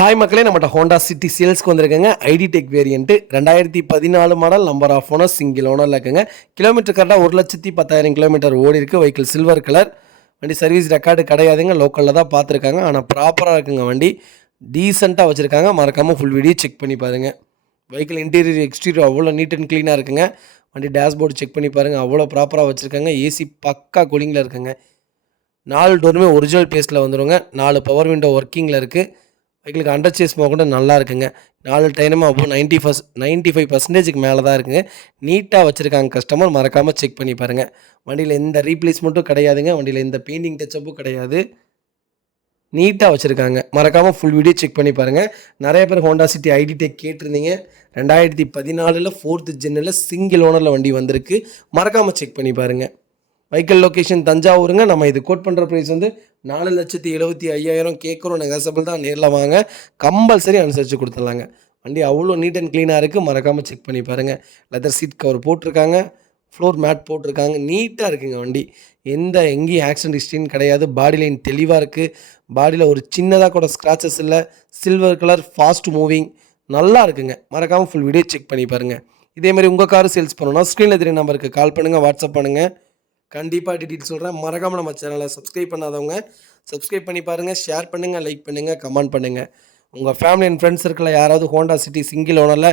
Hi மக்களே, நம்மகிட்ட Honda City சேல்ஸ்க்கு வந்திருக்குங்க. I-DTEC variant 2014 model, number of owner, single ஓனரில் இருக்குங்க. கிலோமீட்டர் கரெக்டாக 1,10,000 கிலோமீட்டர் ஓடி இருக்குது. Vehicle silver colour. வண்டி சர்வீஸ் ரெக்கார்டு கிடையாதுங்க, லோக்கலில் தான் பார்த்துருக்காங்க. ஆனால் ப்ராப்பராக இருக்குங்க. வண்டி டீசெண்டாக வச்சுருக்காங்க. மறக்காமல் ஃபுல் வீடியோ செக் பண்ணி பாருங்கள். வெஹிக்கிள் இன்டீரியர் எக்ஸ்டீரியர் அவ்வளோ நீட் அண்ட் க்ளீனாக இருக்குங்க. வண்டி டேஷ்போர்டு செக் பண்ணி பாருங்கள், அவ்வளோ ப்ராப்பராக வச்சுருக்காங்க. ஏசி பக்கா கூலிங்கில் இருக்குங்க. 4 டோருமே ஒரிஜினல் பேஸில் வந்துடுங்க. 4 பவர் விண்டோ ஒர்க்கிங்கில் இருக்குது. வெஹிக்கிளுக்கு அண்டர் சேஸ் கூட நல்லா இருக்குங்க. 4 டயருமே அப்போ 95% மேலே தான் இருக்குங்க. நீட்டாக வச்சுருக்காங்க கஸ்டமர். மறக்காமல் செக் பண்ணி பாருங்கள். வண்டியில் எந்த ரீப்ளேஸ்மெண்ட்டும் கிடையாதுங்க. வண்டியில் எந்த பெயிண்டிங் டச்சப்பும் கிடையாது. நீட்டாக வச்சுருக்காங்க. மறக்காமல் ஃபுல் வீடியோ செக் பண்ணி பாருங்கள். நிறைய பேர் ஹோண்டா சிட்டி ஐடி டெக் கேட்டிருந்தீங்க. 2014 4th ஜென்னில் சிங்கிள் ஓனரில் வண்டி வந்திருக்கு. மறக்காமல் செக் பண்ணி பாருங்கள். வெஹிக்கிள் லொக்கேஷன் தஞ்சாவூருங்க. நம்ம இது கோட் பண்ணுற ப்ரைஸ் வந்து 4,75,000 கேட்குறோம். நெகசபிள் தான். நேரில் வாங்க, கம்பல்சரி அனுசரித்து கொடுத்துடலாங்க. வண்டி அவ்வளோ நீட் அண்ட் க்ளீனாக இருக்குது. மறக்காமல் செக் பண்ணி பாருங்கள். லெதர் சீட் கவர் போட்டிருக்காங்க, ஃப்ளோர் மேட் போட்டிருக்காங்க. நீட்டாக இருக்குங்க வண்டி. எங்கேயும் ஆக்சிடென்ட் ஹிஸ்ட்ரின்னு கிடையாது. பாடி லைன் தெளிவாக இருக்குது. பாடியில் ஒரு சின்னதாக கூட ஸ்க்ராச்சஸ் இல்லை. சில்வர் கலர், ஃபாஸ்ட் மூவிங், நல்லா இருக்குங்க. மறக்காமல் ஃபுல் வீடியோ செக் பண்ணி பாருங்கள். இதேமாதிரி உங்கள் கார் சேல்ஸ் பண்ணணும்னா ஸ்க்ரீனில் தெரிய நம்பருக்கு கால் பண்ணுங்கள், வாட்ஸ்அப் பண்ணுங்கள். கண்டிப்பாக டீட்டெயில் சொல்கிறேன். மறக்காமல் நம்ம சேனலை சப்ஸ்கிரைப் பண்ணாதவங்க சப்ஸ்கிரைப் பண்ணி பாருங்கள். ஷேர் பண்ணுங்கள், லைக் பண்ணுங்கள், கமெண்ட் பண்ணுங்கள். உங்கள் ஃபேமிலி அண்ட் ஃப்ரெண்ட்ஸ் சர்க்கிளில் யாராவது ஹோண்டா சிட்டி சிங்கிள் ஓனரில்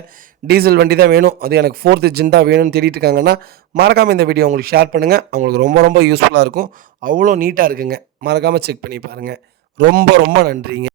டீசல் வண்டி தான் வேணும், அது எனக்கு 4th ஜென் தான் வேணும்னு தேடிட்டு இருக்காங்கன்னா மறக்காமல் இந்த வீடியோ உங்களுக்கு ஷேர் பண்ணுங்கள். அவங்களுக்கு ரொம்ப ரொம்ப யூஸ்ஃபுல்லாக இருக்கும். அவ்வளோ நீட்டாக இருக்குங்க. மறக்காமல் செக் பண்ணி பாருங்கள். ரொம்ப ரொம்ப நன்றிங்க.